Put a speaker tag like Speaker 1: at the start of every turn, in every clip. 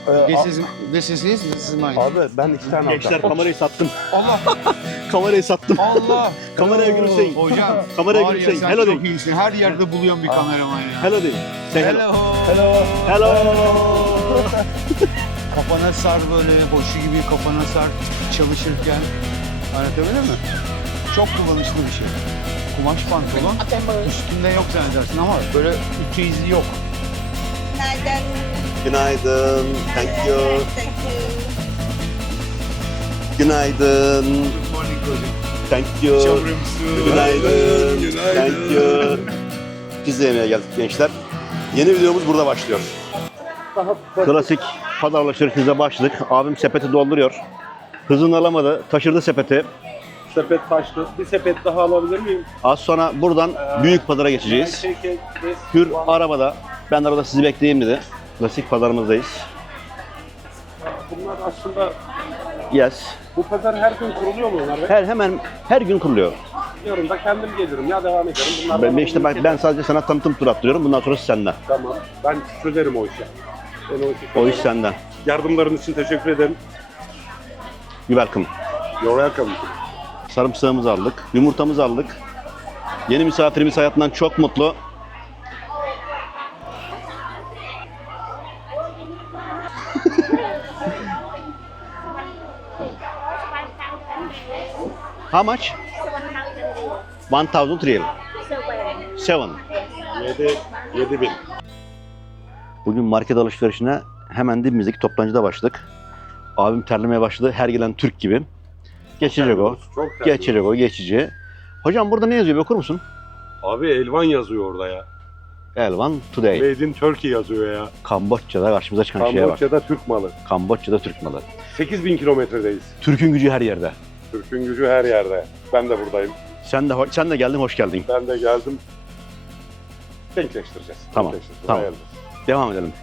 Speaker 1: This is his, this is mine.
Speaker 2: Abi ben 2 tane
Speaker 3: Gençler
Speaker 2: alacağım.
Speaker 3: kamerayı sattım.
Speaker 1: Allah!
Speaker 3: Kamerayı sattım.
Speaker 1: Allah!
Speaker 3: Kameraya
Speaker 1: Hello.
Speaker 3: gülümseyin.
Speaker 1: Hocam,
Speaker 3: Kameraya
Speaker 1: var ya
Speaker 3: gülümseyin.
Speaker 1: sen
Speaker 3: Hello
Speaker 1: çok
Speaker 3: deyin.
Speaker 1: iyisin. Her yerde buluyorsun bir kameraman ya.
Speaker 3: Hello deyin. Say hello.
Speaker 1: Hello.
Speaker 3: Hello.
Speaker 1: Kafana sar böyle, hoşu gibi kafana sar çalışırken. Anlatabilir mi? Çok kullanışlı bir şey. Kumaş pantolon, üstünde yok zannedersin ama böyle ütü izi yok.
Speaker 4: Günaydın.
Speaker 3: Günaydın. Thank you.
Speaker 4: Thank you.
Speaker 3: Günaydın.
Speaker 1: Good morning hocam.
Speaker 3: Thank you.
Speaker 1: Çamurumsu.
Speaker 3: Günaydın. Thank you. Pizza yemeye geldik gençler. Yeni videomuz burada başlıyor. Klasik pazar alışverişimize başladık. Abim sepeti dolduruyor. Hızını alamadı. Taşırdı sepeti.
Speaker 2: Sepet taştı. Bir sepet daha alabilir miyim?
Speaker 3: Az sonra buradan büyük pazara geçeceğiz. Hür arabada. Ben arada sizi bekleyeyim dedi. Klasik pazarımızdayız.
Speaker 2: Bunlar aslında
Speaker 3: Yes.
Speaker 2: bu pazar her gün kuruluyor mu onlar?
Speaker 3: Hemen her gün kuruluyor.
Speaker 2: Yarın da kendim gelirim ya devam ederim. Bunlar
Speaker 3: Ben sadece sana tanıtım tur attırıyorum. Bundan sonrası senden.
Speaker 2: Tamam. Ben çözerim o işi. Ben o işi
Speaker 3: O
Speaker 2: çözerim.
Speaker 3: iş senden.
Speaker 2: Yardımların için teşekkür ederim.
Speaker 3: You welcome.
Speaker 2: You're welcome.
Speaker 3: Sarımsağımızı aldık. Yumurtamızı aldık. Yeni misafirimiz hayatından çok mutlu. How much? 1000 real. 7.
Speaker 2: 7 bin.
Speaker 3: Bugün market alışverişine hemen dibimizdeki toptancıda başladık. Abim terlemeye başladı. Her gelen Türk gibi. Geçecek o.
Speaker 2: Çok
Speaker 3: Geçecek o. Geçici. Hocam burada ne yazıyor? Bir okur musun?
Speaker 2: Abi Elvan yazıyor orada ya.
Speaker 3: Elvan Today.
Speaker 2: Made in Turkey yazıyor ya.
Speaker 3: Kamboçya'da karşımıza çıkan şeye bak.
Speaker 2: Kamboçya'da Türk malı.
Speaker 3: Kamboçya'da Türk malı.
Speaker 2: 8000 kilometredeyiz.
Speaker 3: Türk'ün gücü her yerde.
Speaker 2: Türk'ün gücü her yerde. Ben de buradayım.
Speaker 3: Sen de geldin, hoş geldin.
Speaker 2: Ben de geldim. Denkleştireceğiz.
Speaker 3: Tamam,
Speaker 2: Denkleştireceğiz.
Speaker 3: tamam.
Speaker 2: Hayırlısı.
Speaker 3: Devam edelim.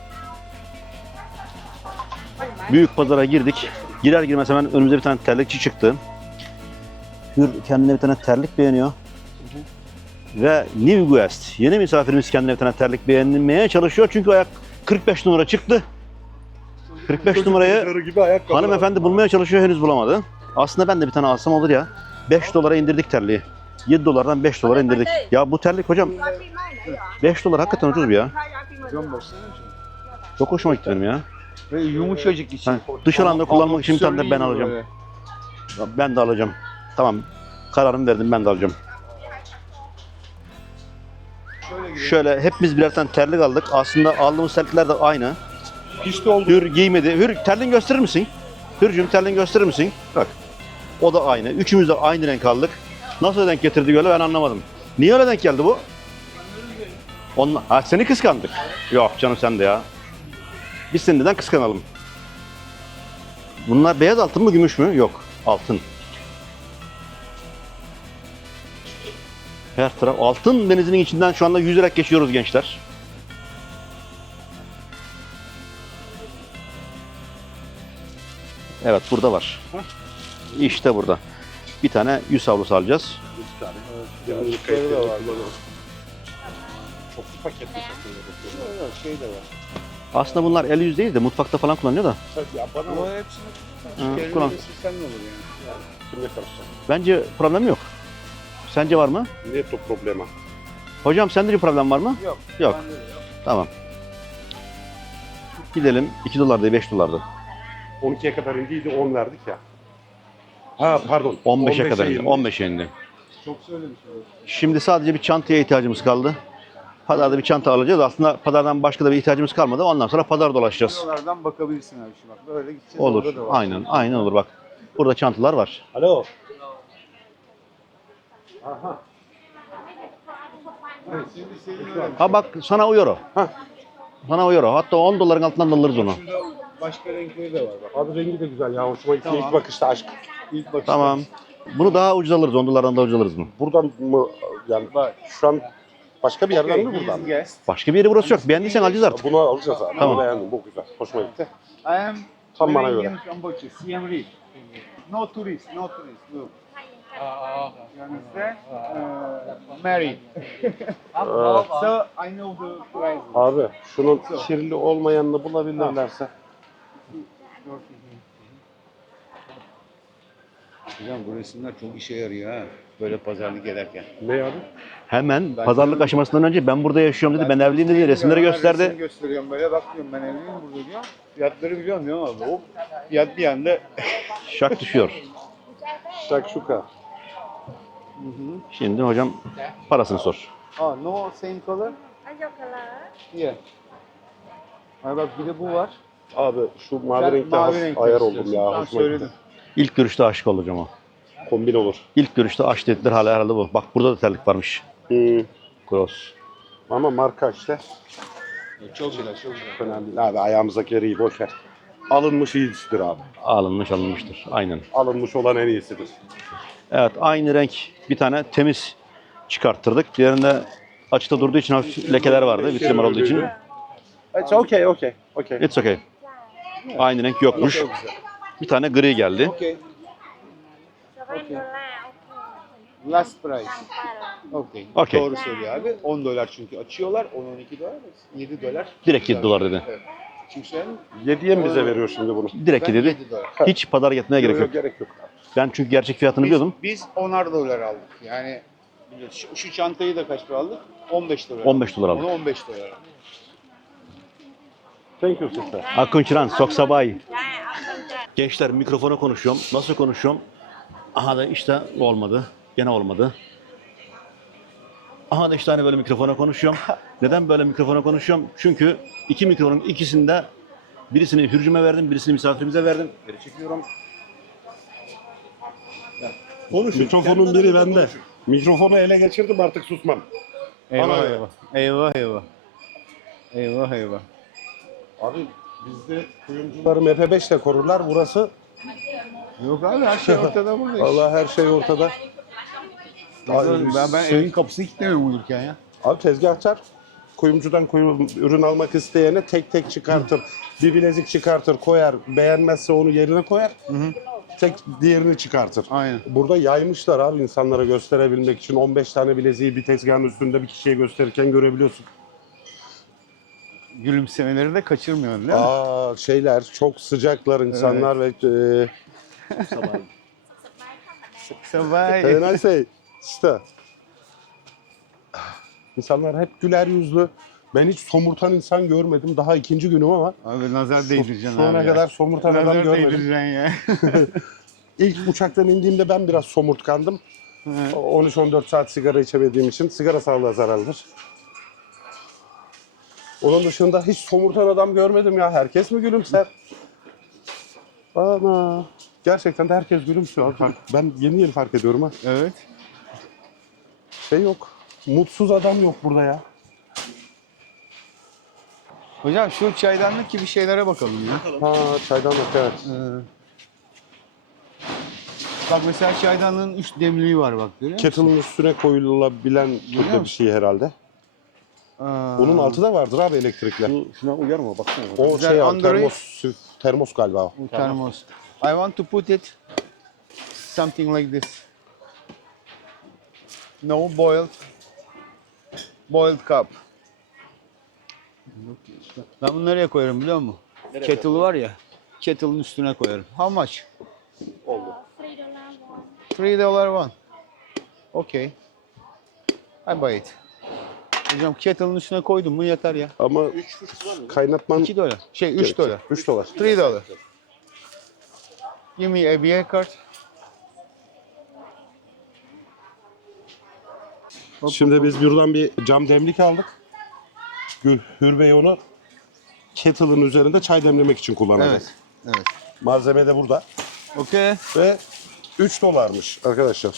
Speaker 3: Büyük pazara girdik. Girer girmez hemen önümüze bir tane terlikçi çıktı. Hür kendine bir tane terlik beğeniyor. Ve New Guest, yeni misafirimiz kendine bir tane terlik beğenmeye çalışıyor. Çünkü ayak 45 numara çıktı. 45 numarayı
Speaker 2: Çocukları gibi ayakkabı
Speaker 3: hanımefendi bulmaya çalışıyor, henüz bulamadı. Aslında ben de bir tane alsam olur ya. 5 dolara indirdik terliği. 7 dolardan 5 dolara indirdik. Ya bu terlik hocam 5 dolar hakikaten ucuz bir ya.
Speaker 1: Hocam baksana hocam.
Speaker 3: Çok hoşuma gitti benim ya.
Speaker 1: Ve yumuşacık içi.
Speaker 3: Ha, dış alanda kullanmak için bir tane de ben
Speaker 1: Amortisörlü
Speaker 3: alacağım.
Speaker 1: böyle.
Speaker 3: Ben de alacağım. Tamam. Kararımı verdim, ben de alacağım. Şöyle hepimiz birer tane terlik aldık. Aslında aldığımız terlikler de aynı.
Speaker 2: Pişti oldu.
Speaker 3: Hür giymedi. Hür terliğini gösterir misin? Hürcüm terliğini gösterir misin? Bak. O da aynı. Üçümüz de aynı renk aldık. Nasıl denk getirdi öyle ben anlamadım. Niye öyle denk geldi bu? Seni kıskandık. Yok canım sen de ya. Biz seni neden kıskanalım? Bunlar beyaz altın mı gümüş mü? Yok. Altın. Her taraf altın denizinin içinden şu anda yüzerek geçiyoruz gençler. Evet burada var. İşte burada. Bir tane yüz havlusu alacağız.
Speaker 2: Yanlışları da var. Çok paketli satılıyor.
Speaker 1: Şey de var.
Speaker 3: Aslında bunlar el yüz değil de mutfakta falan kullanılıyor da.
Speaker 2: Ya bana
Speaker 1: Ama hepsini
Speaker 3: Ha, kullan.
Speaker 1: sen ne olur yani?
Speaker 2: kimle karışacak?
Speaker 3: Bence problem yok. Sence var mı?
Speaker 2: Ne to problema?
Speaker 3: Hocam sende bir problem var mı?
Speaker 1: Yok.
Speaker 3: Yok.
Speaker 1: bende de yok.
Speaker 3: Tamam. Gidelim. 2 dolar değil 5 dolardı.
Speaker 2: 12'ye kadar indiydi 10 verdik ya. Ha pardon.
Speaker 3: 15'e kadar indi.
Speaker 2: indi.
Speaker 3: 15'e indi.
Speaker 1: Çok söylemiş olur.
Speaker 3: Şimdi sadece bir çantaya ihtiyacımız kaldı. Pazarda bir çanta alacağız. Aslında pazardan başka da bir ihtiyacımız kalmadı. Ondan sonra pazar dolaşacağız.
Speaker 1: Buralardan bakabilirsin abi şimdi bak. Böyle gideceğiz.
Speaker 3: Olur.
Speaker 1: Orada da var.
Speaker 3: Aynen olur bak. Burada çantalar var.
Speaker 2: Alo. Aha.
Speaker 1: Evet, şimdi senin öyle.
Speaker 3: Ha bak sana uyuyor o.
Speaker 2: Hah.
Speaker 3: Sana uyuyor o. Hatta 10 doların altından da alırız onu.
Speaker 1: Şurada başka renkleri de var bak.
Speaker 2: Abi rengi de güzel ya. Hoşuma gitti.
Speaker 1: Tamam.
Speaker 2: İlk bakışta aşk.
Speaker 1: İlk bakışta.
Speaker 3: Tamam. Bunu daha ucuz alırız. 10 dolardan da ucuz alırız mı?
Speaker 2: Buradan mı yani
Speaker 1: Bak.
Speaker 2: şu an başka bir yerden
Speaker 1: Okay,
Speaker 2: mi buradan?
Speaker 1: he's guest.
Speaker 3: Başka bir yeri burası yok. Beğendiysen alacağız artık.
Speaker 2: Bunu alacağız abi.
Speaker 3: Tamam.
Speaker 2: Bunu beğendim. Bu güzel. Hoşuma gitti.
Speaker 1: I am
Speaker 2: Tam bana
Speaker 1: living
Speaker 2: göre.
Speaker 1: in Cambodia, Siem Reap. No tourist, no tourist. Look. You understand? Married. So I know the price.
Speaker 2: Abi şunun kirli olmayanını bulabilirlerse.
Speaker 1: Hocam bu resimler çok işe yarıyor ha. Böyle pazarlık ederken.
Speaker 2: Ne abi?
Speaker 3: Hemen pazarlık aşamasından önce ben burada yaşıyorum dedi. Ben evliyim dedi. Resimleri
Speaker 1: Resim
Speaker 3: gösterdi.
Speaker 1: gösteriyorum böyle bak diyorum ben evliyim burada diyor. Fiyatları biliyorum diyor abi. Hop fiyat bir anda.
Speaker 3: Şak düşüyor.
Speaker 2: Şakşuka.
Speaker 3: Şimdi hocam parasını sor.
Speaker 1: No same color. Yeah. Ay bak bir de bu var.
Speaker 2: Abi şu mavi
Speaker 1: Sen
Speaker 2: renkte
Speaker 1: mavi renkte
Speaker 2: ayar
Speaker 1: istiyorsun.
Speaker 2: oldum ya.
Speaker 1: Tamam,
Speaker 2: Hoşuma
Speaker 1: söyledim.
Speaker 2: gitti.
Speaker 3: İlk görüşte aşık olacağım o.
Speaker 2: Kombin olur.
Speaker 3: İlk görüşte aşk dediler hala herhalde bu. Bak burada da terlik varmış. Cross.
Speaker 2: Ama marka işte.
Speaker 1: Çok güzel, çok güzel.
Speaker 2: Önemli değil. Abi ayağımızdaki yeri boş ver. Alınmış iyisidir abi.
Speaker 3: Alınmıştır. Aynen.
Speaker 2: Alınmış olan en iyisidir.
Speaker 3: Evet aynı renk bir tane temiz çıkarttırdık. Diğerinde açıkta durduğu için hafif lekeler vardı. Vitrin olduğu için.
Speaker 2: It's okay.
Speaker 3: It's okay. Aynı renk yokmuş.
Speaker 1: Çok güzel.
Speaker 3: Bir tane gri geldi.
Speaker 1: Okay. Last price. Okay.
Speaker 3: Okay.
Speaker 1: Doğru söylüyor abi. 10 dolar çünkü açıyorlar. 10-12 dolar. 7 dolar.
Speaker 3: Direkt 7 dolar dedi.
Speaker 1: Evet. Çünkü sen
Speaker 2: 7'ye mi bize veriyor şimdi bunu?
Speaker 3: Direkt
Speaker 1: ben
Speaker 3: dedi.
Speaker 1: 7 dolar.
Speaker 3: Hiç pazar gitmeye gerek yok.
Speaker 2: Gerek yok.
Speaker 3: Ben çünkü gerçek fiyatını biliyordum.
Speaker 1: Biz 10'ar dolar aldık. Yani şu çantayı da kaç para aldık? 15 dolar.
Speaker 3: 15 dolar aldık.
Speaker 1: Onu 15 dolar aldık.
Speaker 2: Thank you sister.
Speaker 3: Akınçıran, Soksabay. Gençler mikrofona konuşuyorum. Nasıl konuşuyorum? Aha da işte olmadı. Gene olmadı. Aha da işte hani böyle mikrofona konuşuyorum. Neden böyle mikrofona konuşuyorum? Çünkü iki mikrofonun ikisinde birisini hürcüme verdim, birisini misafirimize verdim. Geri çekiyorum.
Speaker 2: Mikrofonun biri bende. Mikrofonu ele geçirdim artık susmam.
Speaker 1: Eyvah
Speaker 2: Ana
Speaker 1: eyvah. Eyvah eyvah. Eyvah eyvah.
Speaker 2: Abi bizde kuyumcuları MP5 ile korurlar. Burası
Speaker 1: Yok abi her şey ortada burada işte.
Speaker 2: vallahi her şey ortada.
Speaker 1: Ben evin kapısını kilitlemiyorum uyurken ya.
Speaker 2: Abi tezgahtar kuyumcudan ürün almak isteyene tek tek çıkartır. Bir bilezik çıkartır, koyar. Beğenmezse onu yerine koyar. Tek diğerini çıkartır.
Speaker 1: Aynen.
Speaker 2: Burada yaymışlar abi insanlara gösterebilmek için 15 tane bileziği bir tezgahın üstünde bir kişiye gösterirken görebiliyorsun.
Speaker 1: Gülümsemeleri de kaçırmıyorsun değil mi?
Speaker 2: Şeyler çok sıcaklar insanlar ve
Speaker 1: Sabah.
Speaker 2: I say işte insanlar hep güler yüzlü. Ben hiç somurtan insan görmedim. Daha ikinci günüm ama
Speaker 1: Abi nazar değdireceksin
Speaker 2: şu
Speaker 1: abi
Speaker 2: ana
Speaker 1: ya.
Speaker 2: kadar somurtan adam
Speaker 1: Nazar
Speaker 2: görmedim.
Speaker 1: değdireceksin ya.
Speaker 2: İlk uçaktan indiğimde ben biraz somurtkandım. 13-14 saat sigara içemediğim için sigara sağlığa zararlıdır. Onun dışında hiç somurtan adam görmedim ya. Herkes mi gülümser? Ana. Gerçekten de herkes gülümsüyor. Ben yeni fark ediyorum ha.
Speaker 1: Evet.
Speaker 2: Şey yok. Mutsuz adam yok burada ya.
Speaker 1: Hocam şu çaydanlık gibi şeylere bakalım ya.
Speaker 2: Ha çaydanlık evet.
Speaker 1: Bak mesela çaydanlığın 3 demliği var bak görüyor musun?
Speaker 2: Kettle'ın üstüne koyulabilen türde bir
Speaker 1: musun?
Speaker 2: şey herhalde. Bunun altı da vardır abi elektrikli.
Speaker 3: Şuna uyar mı? Baksana.
Speaker 2: O
Speaker 1: Güzel,
Speaker 2: şey abi,
Speaker 1: Android.
Speaker 2: termos galiba o.
Speaker 1: Bu termos. I want to put it something like this. No boiled cup. Ben bunu nereye koyarım biliyor musun? Kettle var ya. Kettle'ın üstüne koyarım. How much? $3 one. Okay. I buy it. Hocam kettle'ın üstüne koydum mu yeter ya.
Speaker 2: Ama kaynatman
Speaker 1: $2. Şey $3.
Speaker 2: 3 dolar.
Speaker 1: $3. Give me a beer card.
Speaker 2: Şimdi biz buradan bir cam demlik aldık. Hür Bey onu kettle'ın üzerinde çay demlemek için kullanacak.
Speaker 1: Evet. Evet.
Speaker 2: Malzeme de burada.
Speaker 1: Okay.
Speaker 2: Ve 3 dolarmış arkadaşlar.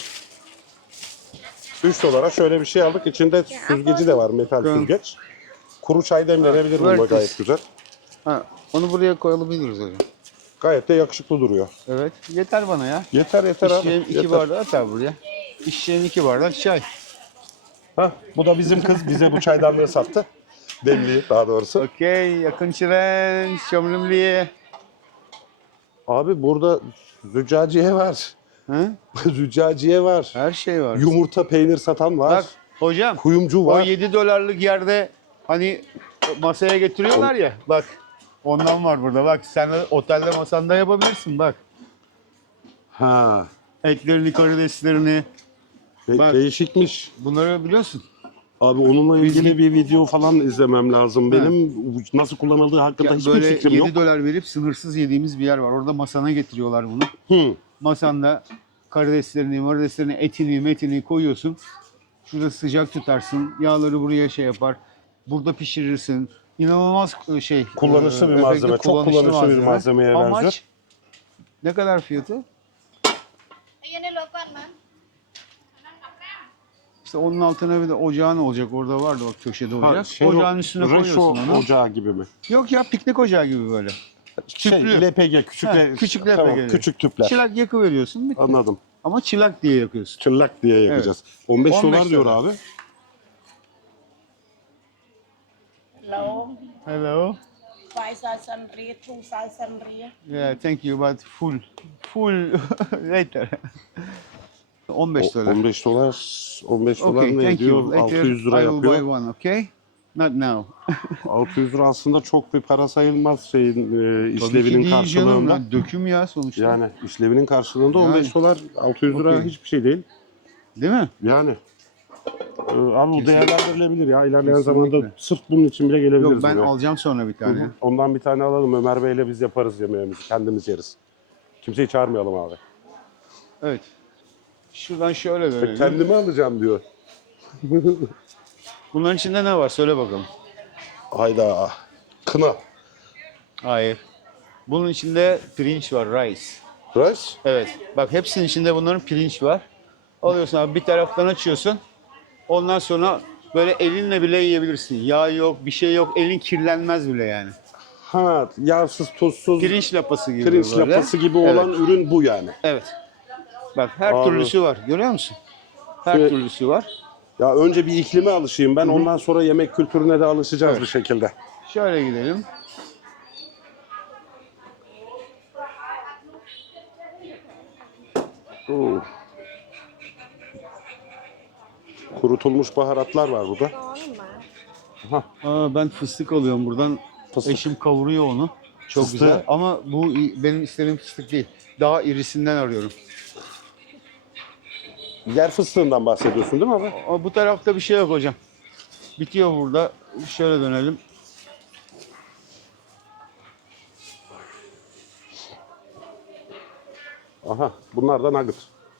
Speaker 2: 3 dolara şöyle bir şey aldık. İçinde süzgeci de var, metal süzgeç. Kuru çay demlenebilir bununla gayet güzel.
Speaker 1: Ha, onu buraya koyabiliriz hocam.
Speaker 2: Gayet de yakışıklı duruyor.
Speaker 1: Evet. Yeter bana ya.
Speaker 2: Yeter abi.
Speaker 1: İçeceğim 2
Speaker 2: yeter.
Speaker 1: bardak atar buraya. İçeceğim 2 bardak çay.
Speaker 2: Hah, bu da bizim kız bize bu çaydanlığı sattı. Demliği daha doğrusu.
Speaker 1: Okey. Yakın çiren. Şömlümliye.
Speaker 2: Abi burada züccaciye var.
Speaker 1: Hı?
Speaker 2: Züccaciye var.
Speaker 1: Her şey var.
Speaker 2: Yumurta, peynir satan var.
Speaker 1: Bak hocam.
Speaker 2: Kuyumcu
Speaker 1: O
Speaker 2: var.
Speaker 1: 7 dolarlık yerde hani masaya getiriyorlar ya. Bak. Ondan var burada. Bak sen otelde masanda yapabilirsin bak.
Speaker 2: Ha.
Speaker 1: Etlerini, karideslerini. Bak.
Speaker 2: Değişikmiş.
Speaker 1: Bunları biliyorsun.
Speaker 2: Abi onunla ilgili bir video falan izlemem lazım benim. Nasıl kullanıldığı hakkında hiçbir
Speaker 1: Böyle
Speaker 2: fikrim
Speaker 1: 7
Speaker 2: yok.
Speaker 1: dolar verip sınırsız yediğimiz bir yer var. Orada masana getiriyorlar bunu.
Speaker 2: Hı.
Speaker 1: Masanda karideslerini, etini, metini koyuyorsun. Şurada sıcak tutarsın. Yağları buraya şey yapar. Burada pişirirsin. İnanılmaz şey.
Speaker 2: Kullanışlı bir
Speaker 1: efektif,
Speaker 2: malzeme. Çok kullanışlı bir malzemeye
Speaker 1: How
Speaker 2: benziyor.
Speaker 1: much? Ne kadar fiyatı?
Speaker 4: Ayan na lopan man.
Speaker 1: İşte onun altına bir de ocağın olacak. Orada vardı bak köşede ocak.
Speaker 2: Şey,
Speaker 1: Ocağın üstüne koyuyorsun onu.
Speaker 2: ocağı gibi mi?
Speaker 1: Yok ya piknik ocağı gibi böyle. Tüplü.
Speaker 2: LPG, küçük,
Speaker 1: küçük
Speaker 2: tamam,
Speaker 1: LPG.
Speaker 2: küçük tüpler.
Speaker 1: Çılak yakıveriyorsun. Bitti.
Speaker 2: Anladım.
Speaker 1: Ama çılak diye yakıyorsun.
Speaker 2: Çırlak diye yakacağız. 15 dolar
Speaker 1: 15
Speaker 2: diyor
Speaker 1: dolar.
Speaker 2: abi.
Speaker 4: Hello.
Speaker 1: Hello.
Speaker 4: Five thousand ria, 2,000 ria.
Speaker 1: Yeah, thank you but full. Full later. 15 dolar.
Speaker 2: 15 dolar, 15 dolar
Speaker 1: Okay,
Speaker 2: ne
Speaker 1: thank
Speaker 2: ediyor?
Speaker 1: you. Later
Speaker 2: 600 lira
Speaker 1: I will buy
Speaker 2: yapıyor.
Speaker 1: one, okay? Not now.
Speaker 2: 600 lira aslında çok bir para sayılmaz şeyin
Speaker 1: Tabii ki
Speaker 2: işlevinin
Speaker 1: değil canım.
Speaker 2: karşılığında.
Speaker 1: Ya, döküm ya sonuçta.
Speaker 2: Yani işlevinin karşılığında
Speaker 1: Yani.
Speaker 2: 15 dolar, 600 lira
Speaker 1: Okey.
Speaker 2: hiçbir şey değil.
Speaker 1: Değil mi?
Speaker 2: Yani abi bu
Speaker 1: Kesinlikle.
Speaker 2: değerlendirilebilir ya. İlerleyen
Speaker 1: Kesinlikle.
Speaker 2: zamanda sırf bunun için bile gelebiliriz.
Speaker 1: Yok ben
Speaker 2: buraya.
Speaker 1: alacağım sonra bir tane.
Speaker 2: Ondan bir tane alalım. Ömer Bey'le biz yaparız yemeğimizi. Kendimiz yeriz. Kimseyi çağırmayalım abi.
Speaker 1: Evet. Şuradan şöyle dönelim.
Speaker 2: Kendimi alacağım diyor.
Speaker 1: Bunların içinde ne var? Söyle bakalım.
Speaker 2: Hayda. Kına.
Speaker 1: Hayır. Bunun içinde pirinç var, rice.
Speaker 2: Rice?
Speaker 1: Evet. Bak hepsinin içinde bunların pirinç var. Alıyorsun abi bir taraftan açıyorsun. Ondan sonra böyle elinle bile yiyebilirsin. Yağ yok, bir şey yok. Elin kirlenmez bile yani.
Speaker 2: Ha, yağsız, tuzsuz,
Speaker 1: Pirinç lapası gibi
Speaker 2: pirinç
Speaker 1: böyle.
Speaker 2: lapası gibi olan ürün bu yani.
Speaker 1: Evet. Bak her
Speaker 2: Abi.
Speaker 1: türlüsü var. Görüyor musun? Her
Speaker 2: Şöyle-
Speaker 1: türlüsü var.
Speaker 2: Ya önce bir iklime alışayım ben. Ondan sonra yemek kültürüne de alışacağız
Speaker 1: Evet.
Speaker 2: bir şekilde.
Speaker 1: Şöyle gidelim.
Speaker 2: Oo. Kurutulmuş baharatlar var burada.
Speaker 1: Aa, ben fıstık alıyorum buradan.
Speaker 2: Fıstık.
Speaker 1: Eşim kavuruyor onu. Çok
Speaker 2: Fıstığı-
Speaker 1: güzel. Ama bu benim istediğim fıstık değil. Daha irisinden arıyorum.
Speaker 2: Yer fıstığından bahsediyorsun değil mi abi?
Speaker 1: Ama bu tarafta bir şey yok hocam. Bitiyor burada. Şöyle dönelim.
Speaker 2: Aha, bunlar da nugget.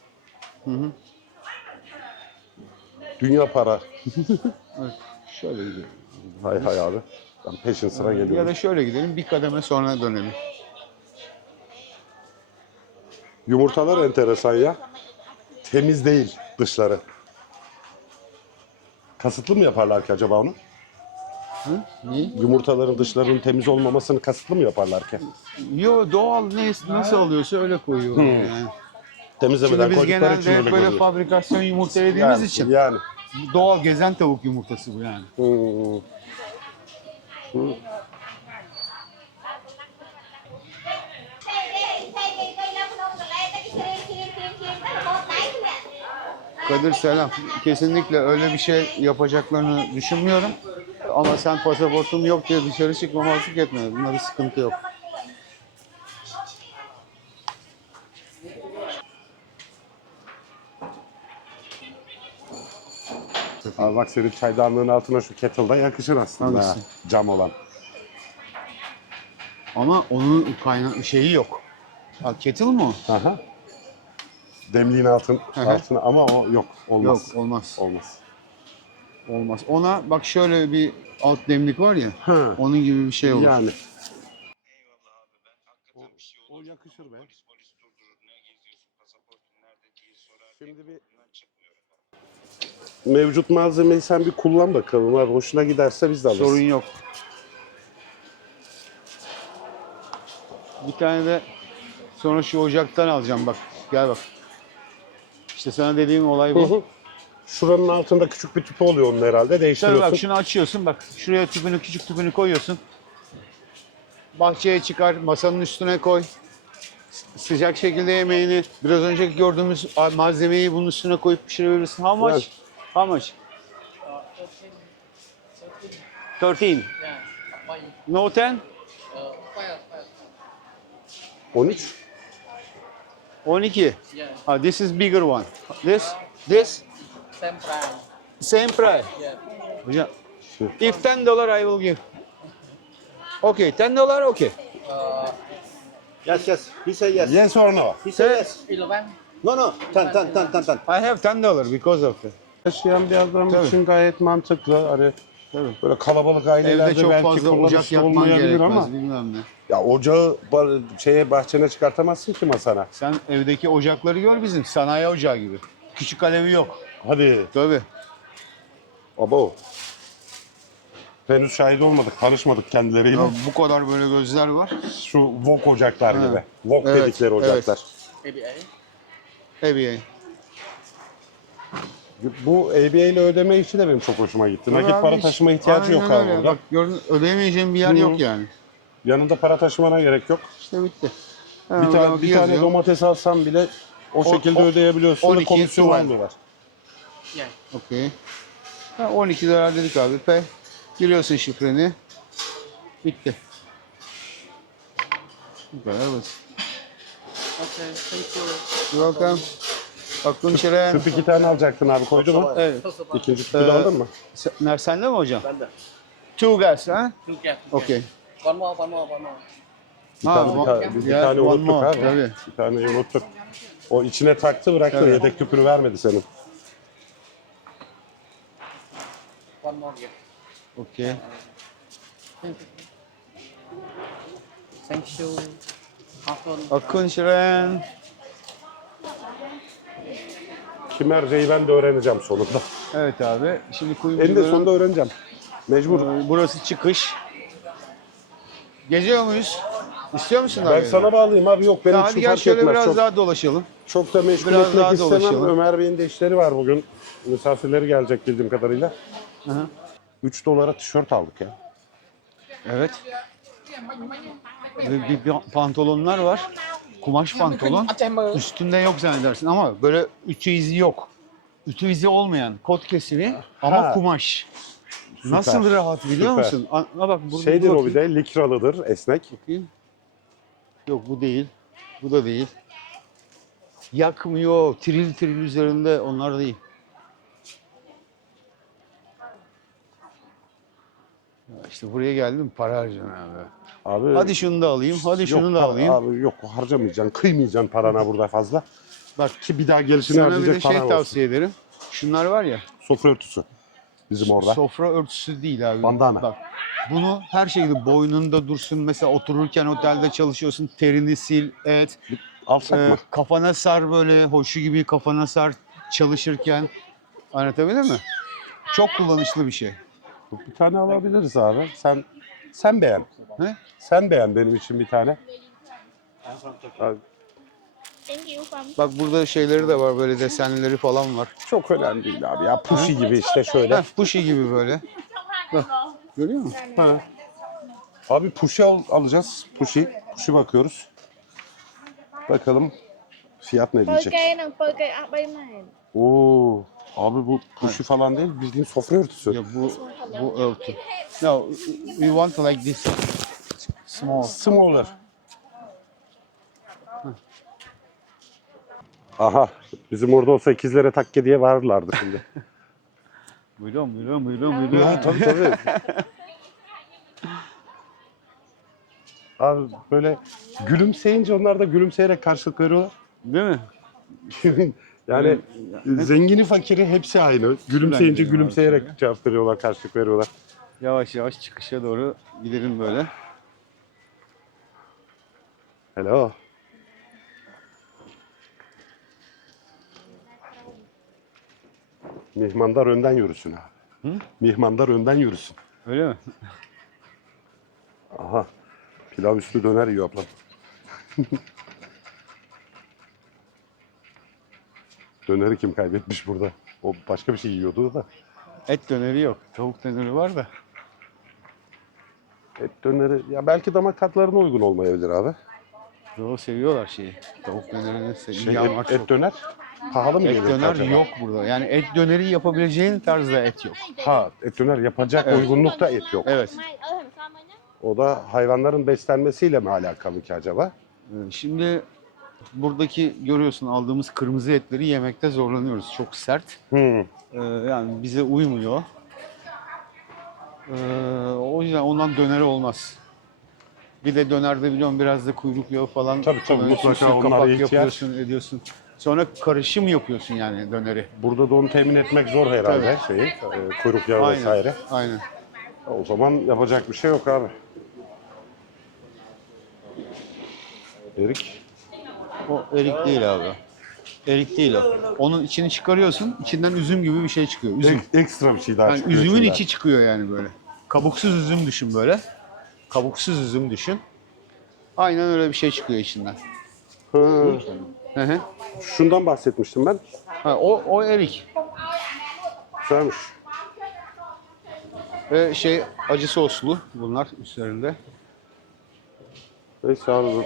Speaker 2: Dünya para.
Speaker 1: Evet. Şöyle gidelim.
Speaker 2: Hay hay abi. Ben peşin sıra
Speaker 1: Ya
Speaker 2: geliyorum.
Speaker 1: da şöyle gidelim. Bir kademe sonra dönelim.
Speaker 2: Yumurtalar enteresan ya. Temiz değil dışları. Kasıtlı mı yaparlar ki acaba onu?
Speaker 1: Niye?
Speaker 2: Yumurtaların dışlarının temiz olmamasını kasıtlı mı yaparlar ki?
Speaker 1: Yo doğal nasıl alıyorsa öyle koyuyor. Yani.
Speaker 2: Temizlemeden
Speaker 1: Şimdi biz
Speaker 2: koydukları için
Speaker 1: genelde
Speaker 2: öyle
Speaker 1: hep böyle
Speaker 2: görünüyor.
Speaker 1: fabrikasyon yumurta yediğimiz
Speaker 2: Yani,
Speaker 1: için
Speaker 2: yani.
Speaker 1: doğal gezen tavuk yumurtası bu yani.
Speaker 2: Hmm.
Speaker 1: Kadir selam. Kesinlikle öyle bir şey yapacaklarını düşünmüyorum. Ama sen pasaportum yok diye dışarı çıkmamazlık etme. Bunda bir sıkıntı yok.
Speaker 2: Abi bak senin çaydanlığın altına şu kettle'da yakışır aslında.
Speaker 1: Hangisi?
Speaker 2: Ha, cam olan.
Speaker 1: Ama onun şeyi yok. Ha, kettle mı o?
Speaker 2: Aha. Demliğin altına ama o yok. Olmaz.
Speaker 1: Yok olmaz.
Speaker 2: Olmaz.
Speaker 1: Olmaz. Ona bak şöyle bir alt demlik var ya.
Speaker 2: Ha.
Speaker 1: Onun gibi bir şey olur.
Speaker 2: Yani. O yakışır be. Şimdi bir mevcut malzemeyi sen bir kullan bakalım abi. Hoşuna giderse biz de alırız.
Speaker 1: Sorun yok. Bir tane de sonra şu ocaktan alacağım bak. Gel bak. İşte sana dediğim olay
Speaker 2: Hı
Speaker 1: bu.
Speaker 2: hı. Şuranın altında küçük bir tüpü oluyor onun herhalde.
Speaker 1: Tabii
Speaker 2: Değiştiriyorsun.
Speaker 1: bak şunu açıyorsun bak. Şuraya tüpünü küçük tüpünü koyuyorsun. Bahçeye çıkar, masanın üstüne koy. Sıcak şekilde yemeğini, biraz önceki gördüğümüz malzemeyi bunun üstüne koyup pişirebilirsin. How much?
Speaker 2: Evet.
Speaker 1: How much? 13. No 10?
Speaker 2: 13.
Speaker 1: 12. Ah, this is bigger one. This
Speaker 5: Same price.
Speaker 1: same price.
Speaker 5: Yeah.
Speaker 1: Hocam, if $10 I will give. Okay, $10, okay.
Speaker 3: Yes, yes. He say yes.
Speaker 2: Yes or no?
Speaker 3: He say yes.
Speaker 5: 11.
Speaker 3: No, no. 10.
Speaker 1: I have $10 because of it.
Speaker 2: Yaşayan bir adam
Speaker 1: Tabii.
Speaker 2: için gayet mantıklı. Hani
Speaker 1: Tabii.
Speaker 2: böyle kalabalık ailelerde
Speaker 1: Evde çok
Speaker 2: belki
Speaker 1: fazla ocak
Speaker 2: kullanışlı
Speaker 1: yakman
Speaker 2: olmayabilir
Speaker 1: gerekmez,
Speaker 2: ama
Speaker 1: bilmem ne.
Speaker 2: ya ocağı bahçene çıkartamazsın ki masana.
Speaker 1: Sen evdeki ocakları gör bizim, sanayi ocağı gibi. Küçük alevi yok.
Speaker 2: Hadi.
Speaker 1: Tabii.
Speaker 2: Abo. Henüz şahit olmadık, tanışmadık kendileriyle.
Speaker 1: Ya bu kadar böyle gözler var.
Speaker 2: Şu wok ocaklar
Speaker 1: Ha.
Speaker 2: gibi. Wok
Speaker 1: Evet,
Speaker 2: dedikleri ocaklar.
Speaker 5: ABA.
Speaker 1: Eviye.
Speaker 2: Bu ABA ile ödeme işi de benim çok hoşuma gitti.
Speaker 1: Tabii
Speaker 2: Nakit
Speaker 1: abi,
Speaker 2: para
Speaker 1: hiç-
Speaker 2: taşıma ihtiyacı yok
Speaker 1: Aynen
Speaker 2: abi
Speaker 1: öyle.
Speaker 2: burada.
Speaker 1: Bak gördün, ödeyemeyeceğin bir yer
Speaker 2: Hı.
Speaker 1: yok yani.
Speaker 2: Yanında para taşımana gerek yok.
Speaker 1: İşte bitti.
Speaker 2: Bir tane domates alsam bile o şekilde ödeyebiliyorsun.
Speaker 1: 12
Speaker 2: Komisyon
Speaker 1: tuval.
Speaker 2: almıyorlar.
Speaker 5: Yeah.
Speaker 1: Okey. Ha, $12 dedik abi. Pay. Giriyorsun şifreni. Bitti. Bu kadar basit.
Speaker 5: Okay. Thank you.
Speaker 1: You're welcome. Akın Şiren.
Speaker 2: Tüp 2 tane alacaktın abi, koydu mu?
Speaker 1: Evet.
Speaker 2: İkinci tüpü de aldın mı?
Speaker 1: Sende mi hocam?
Speaker 5: Bende.
Speaker 1: Two gas ha?
Speaker 5: Two cap.
Speaker 1: Okey.
Speaker 5: One more, one more, one more.
Speaker 2: Bir
Speaker 1: ya,
Speaker 2: tane
Speaker 1: one
Speaker 2: unuttuk
Speaker 1: more,
Speaker 2: abi.
Speaker 1: tabii.
Speaker 2: Bir tane unuttuk. O içine taktı, bıraktı.
Speaker 1: Tabii.
Speaker 2: Yedek tüpünü vermedi senin.
Speaker 5: One more, yeah.
Speaker 1: Okey.
Speaker 5: Thank you. After.
Speaker 1: Akın Şiren.
Speaker 2: Kimerce'yi ben de öğreneceğim sonunda.
Speaker 1: Evet abi. Şimdi
Speaker 2: En de
Speaker 1: kuyumcuların...
Speaker 2: sonunda öğreneceğim. Mecbur.
Speaker 1: Burası çıkış. Geziyor muyuz? İstiyor musun
Speaker 2: Ben sana bağlıyım abi, yok benim
Speaker 1: Hadi
Speaker 2: için
Speaker 1: gel
Speaker 2: fark
Speaker 1: şöyle
Speaker 2: etmez.
Speaker 1: biraz
Speaker 2: Çok,
Speaker 1: daha dolaşalım.
Speaker 2: çok da meşgul
Speaker 1: biraz
Speaker 2: etmek
Speaker 1: daha
Speaker 2: istemem.
Speaker 1: dolaşalım.
Speaker 2: Ömer Bey'in de işleri var bugün. Misafirleri gelecek bildiğim kadarıyla.
Speaker 1: Hı.
Speaker 2: 3 dolara tişört aldık ya.
Speaker 1: Evet. Ve bir pantolonlar var. Kumaş pantolon. Üstünde yok zannedersin ama böyle ütü izi yok. Ütü izi olmayan kot kesimi ama
Speaker 2: Ha.
Speaker 1: kumaş. Nasıl rahat biliyor
Speaker 2: Süper.
Speaker 1: musun? Bak burada
Speaker 2: Şeydir
Speaker 1: dur
Speaker 2: o, bir de likralıdır, esnek.
Speaker 1: bakayım. Yok bu değil. Bu da değil. Yakmıyor. Tril tril üzerinde onlar değil. Ya İşte buraya geldim para harcama abi.
Speaker 2: Abi,
Speaker 1: Hadi şunu da alayım. Hadi şunu da alayım.
Speaker 2: Abi yok, harcamayacaksın, kıymayacaksın parana burada fazla.
Speaker 1: Bak
Speaker 2: Ki bir daha gelişini
Speaker 1: sana bir de
Speaker 2: harcayacak
Speaker 1: şey
Speaker 2: paran olsun.
Speaker 1: tavsiye ederim. Şunlar var ya.
Speaker 2: Sofra örtüsü. Bizim orada.
Speaker 1: Sofra örtüsü değil abi.
Speaker 2: Bandana.
Speaker 1: Bak bunu her şekilde boynunda dursun. Mesela otururken otelde çalışıyorsun. Terini sil, et.
Speaker 2: Alsak mı?
Speaker 1: Kafana sar böyle. Hoşu gibi kafana sar çalışırken. Anlatabildim mi? Çok kullanışlı bir şey.
Speaker 2: Bir tane alabiliriz abi. Sen beğen.
Speaker 1: Ne?
Speaker 2: Sen beğen benim için bir tane. Abi,
Speaker 4: Thank you from
Speaker 1: Bak burada şeyleri de var. Böyle desenleri falan var.
Speaker 2: çok önemli değil abi ya. Pushy gibi işte şöyle.
Speaker 1: Heh, pushy gibi böyle. Bak, görüyor musun?
Speaker 2: Ha. Abi pushy alacağız. Pushy bakıyoruz. Bakalım fiyat ne diyecek.
Speaker 4: Pơi cây áo bay này.
Speaker 2: Oo, abi bu pushy falan değil, bildiğin sofra örtüsü.
Speaker 1: Ya bu örtü. No, we want like this. Small.
Speaker 2: Smaller. Aha, bizim orada olsa ikizlere takke diye varlardı şimdi.
Speaker 1: Buyurun.
Speaker 2: Ya, tabii. Abi böyle gülümseyince onlar da gülümseyerek karşılık veriyorlar.
Speaker 1: Değil mi?
Speaker 2: Yani zengini fakiri hepsi aynı. Gülümseyince
Speaker 1: gidelim abi
Speaker 2: gülümseyerek
Speaker 1: şöyle.
Speaker 2: cevap veriyorlar, karşılık veriyorlar.
Speaker 1: Yavaş yavaş çıkışa doğru gidelim böyle.
Speaker 2: Hello. Mihmandar önden yürüsün abi.
Speaker 1: Hı?
Speaker 2: Mihmandar önden yürüsün.
Speaker 1: Öyle mi?
Speaker 2: Aha. Pilav üstü döner yiyor ablam. Döneri kim kaybetmiş burada? O başka bir şey yiyordu da.
Speaker 1: Et döneri yok. Tavuk döneri var da.
Speaker 2: Et döneri, ya belki damak tatlarına uygun olmayabilir abi.
Speaker 1: O seviyorlar şeyi. Tavuk dönerini seviyorlar.
Speaker 2: Et döner pahalı mı
Speaker 1: Et
Speaker 2: gelir
Speaker 1: döner
Speaker 2: acaba?
Speaker 1: yok burada. Yani et döneri yapabileceğin tarzda et yok.
Speaker 2: Ha, et döner yapacak
Speaker 1: Evet.
Speaker 2: uygunlukta et yok.
Speaker 1: Evet.
Speaker 4: Mai ở thằng sao mai nhá.
Speaker 2: O da hayvanların beslenmesiyle mi alakalı ki acaba?
Speaker 1: Şimdi buradaki görüyorsun aldığımız kırmızı etleri yemekte zorlanıyoruz. Çok sert. Yani bize uymuyor. O yüzden ondan döneri olmaz. Bir de dönerde biliyorum biraz da kuyruk yağı falan.
Speaker 2: Tabii, mutlaka
Speaker 1: süslü
Speaker 2: onlara
Speaker 1: kapak
Speaker 2: ihtiyaç.
Speaker 1: yapıyorsun, ediyorsun. Sonra karışım yapıyorsun yani döneri.
Speaker 2: Burada da onu temin etmek zor herhalde kuyruk yağı
Speaker 1: Aynen,
Speaker 2: vesaire.
Speaker 1: aynen.
Speaker 2: O zaman yapacak bir şey yok abi. Erik.
Speaker 1: O erik değil abi. Erik değil o. Onun içini çıkarıyorsun, içinden üzüm gibi bir şey çıkıyor. Üzüm.
Speaker 2: Ekstra bir şey daha
Speaker 1: Yani
Speaker 2: çıkıyor
Speaker 1: üzümün
Speaker 2: içinden.
Speaker 1: içi çıkıyor yani böyle. Kabuksuz üzüm düşün böyle. Kabuksuz üzüm düşün. Aynen öyle bir şey çıkıyor içinden.
Speaker 2: Hı.
Speaker 1: Hı hı.
Speaker 2: Şundan bahsetmiştim ben.
Speaker 1: Ha, o erik.
Speaker 2: Güzelmiş.
Speaker 1: Ve acı soslu bunlar üzerinde.
Speaker 2: Neyse abi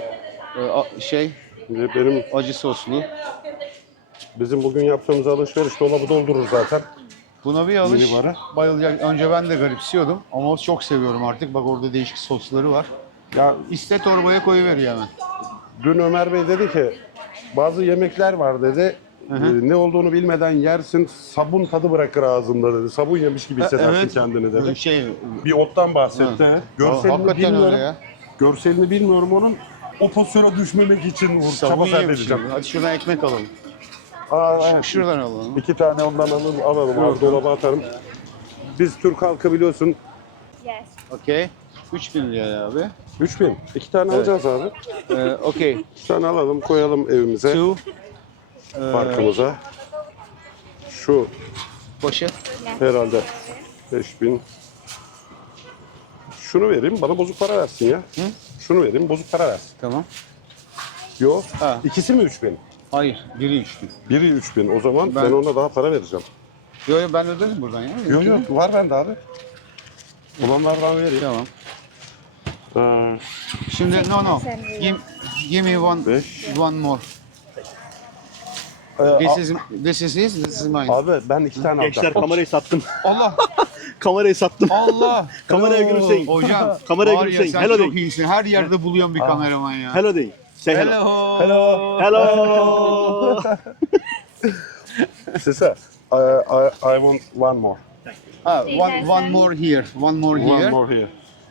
Speaker 2: benim
Speaker 1: Acı soslu.
Speaker 2: bizim bugün yaptığımız alışveriş dolabı doldurur zaten.
Speaker 1: Buna bir alış.
Speaker 2: Minibarı.
Speaker 1: Bayılacak. Önce ben de garipsiyordum ama çok seviyorum artık. Bak orada değişik sosları var.
Speaker 2: Ya
Speaker 1: İste torbaya koyuveriyor hemen.
Speaker 2: dün Ömer Bey dedi ki bazı yemekler var dedi. Ne olduğunu bilmeden yersin, sabun tadı bırakır ağzında dedi. Sabun yemiş gibi hissedersin kendini dedi. Bir ottan bahsetti.
Speaker 1: Evet.
Speaker 2: Görselini
Speaker 1: Hakikaten
Speaker 2: bilmiyorum.
Speaker 1: öyle ya.
Speaker 2: Görselini bilmiyorum onun. O pozisyona düşmemek için
Speaker 1: Sabun
Speaker 2: çaba sarf
Speaker 1: yemiş
Speaker 2: edeceğim.
Speaker 1: gibi. Hadi şuradan ekmek alalım.
Speaker 2: Evet.
Speaker 1: Şuradan alalım.
Speaker 2: 2 tane ondan alalım abi dolaba atarım. Biz Türk halkı biliyorsun
Speaker 4: Yes.
Speaker 1: Okey. 3000 lira abi.
Speaker 2: 3000. 2 tane alacağız abi.
Speaker 1: Okey.
Speaker 2: 2 tane alalım koyalım evimize,
Speaker 1: Two.
Speaker 2: parkımıza. Şu
Speaker 1: Poşet.
Speaker 2: herhalde 5000. Şunu vereyim bana bozuk para versin ya. Şunu vereyim bozuk para versin.
Speaker 1: Tamam.
Speaker 2: Yok.
Speaker 1: Ha.
Speaker 2: İkisi mi 3000?
Speaker 1: Hayır. Biri 3000.
Speaker 2: Biri 3000. O zaman ben
Speaker 1: Ben-
Speaker 2: ona daha para vereceğim.
Speaker 1: Yok ben ödedim buradan ya.
Speaker 2: Yok var bende abi. Olanlardan vereyim.
Speaker 1: Tamam.
Speaker 2: Ee,
Speaker 1: Şimdi no. Give me
Speaker 2: Beş.
Speaker 1: one more. This is his, this is mine.
Speaker 2: Abi ben 2 tane
Speaker 3: Gençler
Speaker 2: alacağım.
Speaker 3: kamerayı sattım.
Speaker 1: Allah!
Speaker 3: Kamerayı sattım.
Speaker 1: Allah!
Speaker 3: Kameraya gülümseyin.
Speaker 1: Hocam,
Speaker 3: Kameraya
Speaker 1: var ya
Speaker 3: gülümseyin.
Speaker 1: sen
Speaker 3: Hello
Speaker 1: çok
Speaker 3: deyin.
Speaker 1: iyisin. Her yerde buluyorsun bir kameraman ya.
Speaker 3: Hello deyin. Say hello.
Speaker 1: Hello.
Speaker 3: Hello.
Speaker 2: Size I want one more.
Speaker 1: Ha, one more here. One more
Speaker 2: One
Speaker 1: here.
Speaker 2: more here.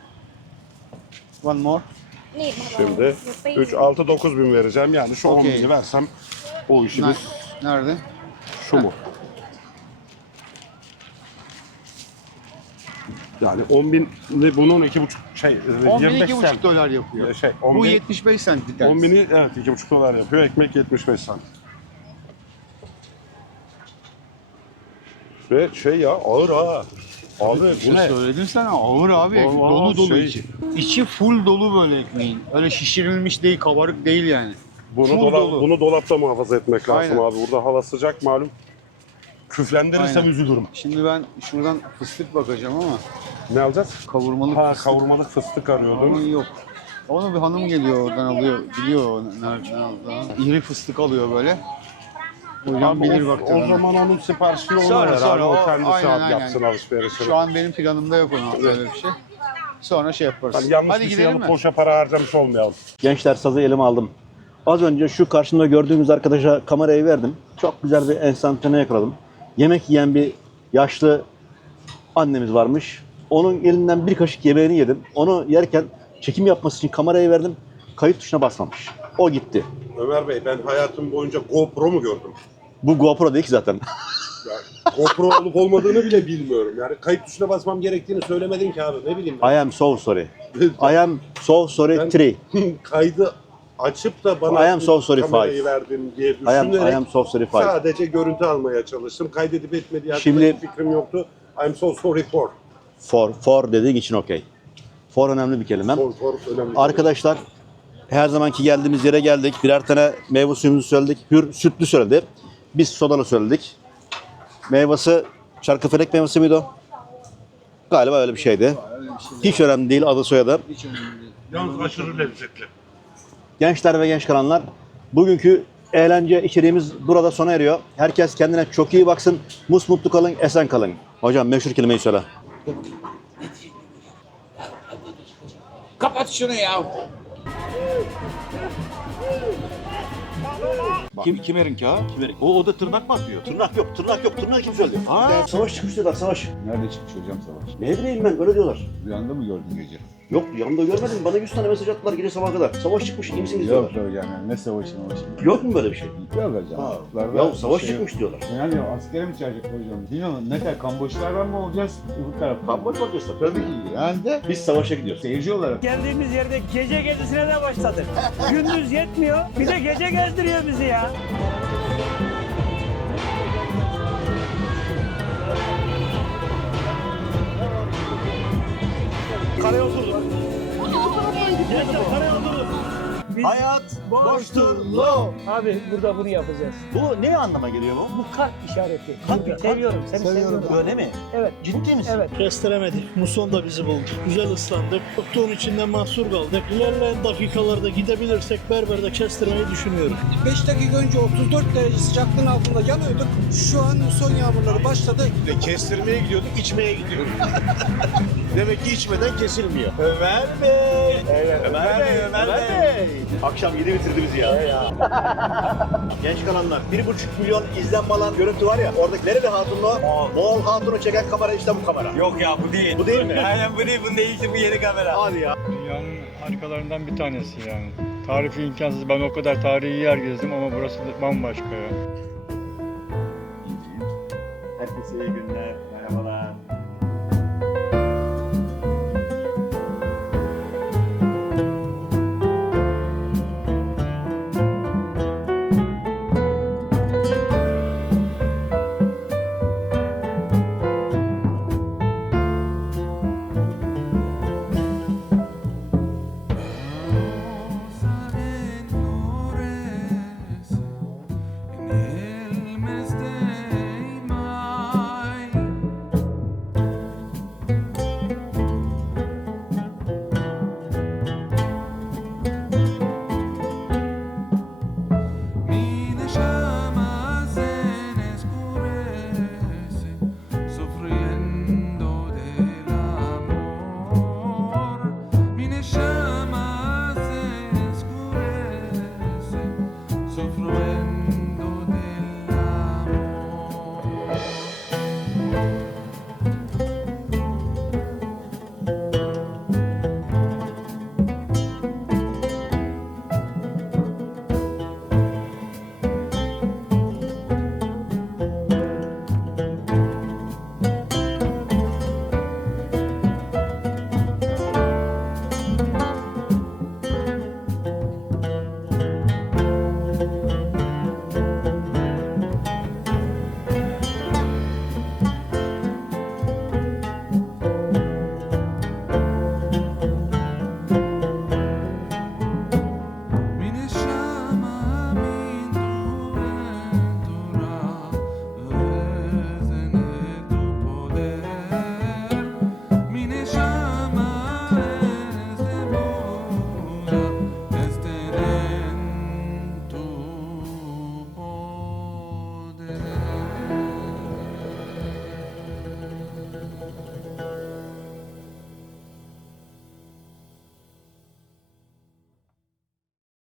Speaker 1: One more.
Speaker 4: Need
Speaker 2: Şimdi 3, 6, 9 bin vereceğim. Yani şu 10
Speaker 1: Okey.
Speaker 2: bini versem o işimiz
Speaker 1: Nerede?
Speaker 2: şu mu? Yani 10 bin bunun 2,5
Speaker 1: 10 bin
Speaker 2: 25
Speaker 1: 2,5
Speaker 2: sent.
Speaker 1: dolar yapıyor.
Speaker 2: 10
Speaker 1: Bu
Speaker 2: bin,
Speaker 1: 75 cent bir
Speaker 2: 10
Speaker 1: tanesi.
Speaker 2: bini evet 2,5 dolar yapıyor. Ekmek 75 sent. Ve ya ağır ha. Abi bu ne?
Speaker 1: Söyledim sana ağır abi.
Speaker 2: Vallahi
Speaker 1: Dolu içi. İçi full dolu böyle ekmeğin. Öyle şişirilmiş değil, kabarık değil yani. Full dolu.
Speaker 2: Bunu dolapta muhafaza etmek lazım
Speaker 1: Aynen.
Speaker 2: abi. Burada hava sıcak malum. Küflendirirsem
Speaker 1: Aynen.
Speaker 2: üzülürüm.
Speaker 1: Şimdi ben şuradan fıstık bakacağım ama
Speaker 2: Ne alacağız?
Speaker 1: kavurmalık
Speaker 2: Ha
Speaker 1: fıstık.
Speaker 2: kavurmalık fıstık arıyordum.
Speaker 1: Onun yok. Onu bir hanım geliyor oradan alıyor. Biliyor o nereden aldığını. İri fıstık alıyor böyle. Hocam
Speaker 2: Abi
Speaker 1: bilir
Speaker 2: o
Speaker 1: baktığını.
Speaker 2: zaman onun siparişini ona
Speaker 1: Sonra,
Speaker 2: ver
Speaker 1: sonra,
Speaker 2: abi. O kendisi
Speaker 1: aynen.
Speaker 2: yapsın alışverişini.
Speaker 1: Şu an benim planımda yok onun öyle bir şey. Sonra yaparız.
Speaker 2: Hani yanlış
Speaker 1: Hadi
Speaker 2: bir şey
Speaker 1: gidelim
Speaker 2: alıp
Speaker 1: mi?
Speaker 2: boşa para harcamış olmayalım.
Speaker 3: Gençler sazı elime aldım. Az önce şu karşımda gördüğünüz arkadaşa kamerayı verdim. Çok güzel bir enstantane yakaladım. Yemek yiyen bir yaşlı annemiz varmış. Onun elinden bir kaşık yemeğini yedim. Onu yerken çekim yapması için kamerayı verdim. Kayıt tuşuna basmamış. O gitti.
Speaker 2: Ömer Bey ben hayatım boyunca GoPro mu gördüm?
Speaker 3: Bu GoPro değil ki zaten.
Speaker 2: GoPro olup olmadığını bile bilmiyorum. Yani kayıt tuşuna basmam gerektiğini söylemedin ki abi. Ne bileyim
Speaker 3: I am so sorry. I am so sorry
Speaker 2: Ben-
Speaker 3: 3.
Speaker 2: kaydı açıp da bana
Speaker 3: I am so sorry
Speaker 2: kamerayı
Speaker 3: five.
Speaker 2: verdin diye
Speaker 3: I am
Speaker 2: düşünerek
Speaker 3: so sorry 5.
Speaker 2: sadece görüntü almaya çalıştım. Kaydedip etmediği hakkında
Speaker 3: Şimdi-
Speaker 2: hiç fikrim yoktu. I'm so sorry for.
Speaker 3: For dediğin için okey. For önemli bir kelime.
Speaker 2: For önemli.
Speaker 3: Arkadaşlar her zamanki geldiğimiz yere geldik. Birer tane meyve suyumuzu söyledik. Hür sütlü söyledi. Biz sodalı söyledik. Meyvesi çarkıfelek meyvesi miydi o? Galiba öyle bir şeydi. Hiç önemli değil adı soyadı.
Speaker 1: Hiç önemli değil.
Speaker 2: Yalnız aşırı lezzetli.
Speaker 3: Gençler ve genç kalanlar, bugünkü eğlence içeriğimiz burada sona eriyor. Herkes kendine çok iyi baksın. Mutlu kalın, esen kalın. Hocam meşhur kelimeyi söyle.
Speaker 5: Kapat şunu ya.
Speaker 6: Kimerinki ha?
Speaker 3: O da tırnak mı atıyor? Tırnak yok, tırnak yok. Tırnak kim söylüyor? Savaş çıkmış diyorlar, savaş.
Speaker 1: Nerede çıkmış hocam savaş?
Speaker 3: Ne bileyim ben, öyle diyorlar.
Speaker 1: Rüyanda mı gördün gece?
Speaker 3: Yok, yanımda görmedim. Bana 100 tane mesaj attılar gece sabaha kadar. Savaş çıkmış, iyi misiniz diyorlar.
Speaker 1: Yok hocam yani ne savaşı.
Speaker 3: Yok mu böyle bir şey?
Speaker 1: Yok hocam.
Speaker 3: Ha.
Speaker 1: Atlarda
Speaker 3: Ya savaş
Speaker 1: bir şey yok.
Speaker 3: çıkmış diyorlar.
Speaker 1: Yani askere mi çağıracak hocam? Bilmiyorum ne kadar Kamboçlardan mı olacağız? Öbür taraftan.
Speaker 3: Kamboç olacağız tabii.
Speaker 1: Tabii ki. Yani de
Speaker 3: Biz savaşa gidiyoruz.
Speaker 1: seyirci olarak.
Speaker 7: Geldiğimiz yerde gece gezisine de başladık. Gündüz yetmiyor, bir de gece gezdiriyor bizi ya.
Speaker 3: Karayolculuk. Gençler karayolculuk.
Speaker 7: Biz
Speaker 3: Hayat boştur lo.
Speaker 7: Abi burada bunu yapacağız.
Speaker 3: Bu ne anlama geliyor bu?
Speaker 7: Bu kalp işareti.
Speaker 3: Kalp.
Speaker 7: Seviyorum, seni seviyorum.
Speaker 3: Öyle mi?
Speaker 7: Evet.
Speaker 3: Ciddi misin?
Speaker 7: Evet.
Speaker 8: Kestiremedik. Muson da bizi buldu. Güzel ıslandık. Tuttuğun içinde mahsur kaldık. İlerleyen dakikalarda gidebilirsek berberde kestirmeyi düşünüyorum.
Speaker 9: 5 dakika önce 34 derece sıcaklığın altında yanıyorduk. Şu an muson yağmurları başladı.
Speaker 10: Kestirmeye gidiyorduk, içmeye gidiyoruz. Demek ki içmeden kesilmiyor. Ömer Bey! Evet, Ömer Bey!
Speaker 3: Akşam 7 bitirdi bizi ya. Genç kalanlar, 1,5 milyon izlenme alan görüntü var ya, oradaki nerede hatunlu? Moğol hatunu çeken kamera işte bu kamera.
Speaker 6: Yok ya bu değil.
Speaker 3: Bu değil mi?
Speaker 6: Aynen bu değil. Bu değilse bu yeni kamera.
Speaker 3: Hadi ya.
Speaker 11: Dünyanın harikalarından bir tanesi yani. Tarifi imkansız. Ben o kadar tarihi yer gezdim ama burası da bambaşka ya.
Speaker 3: Herkese iyi günler. Merhabalar.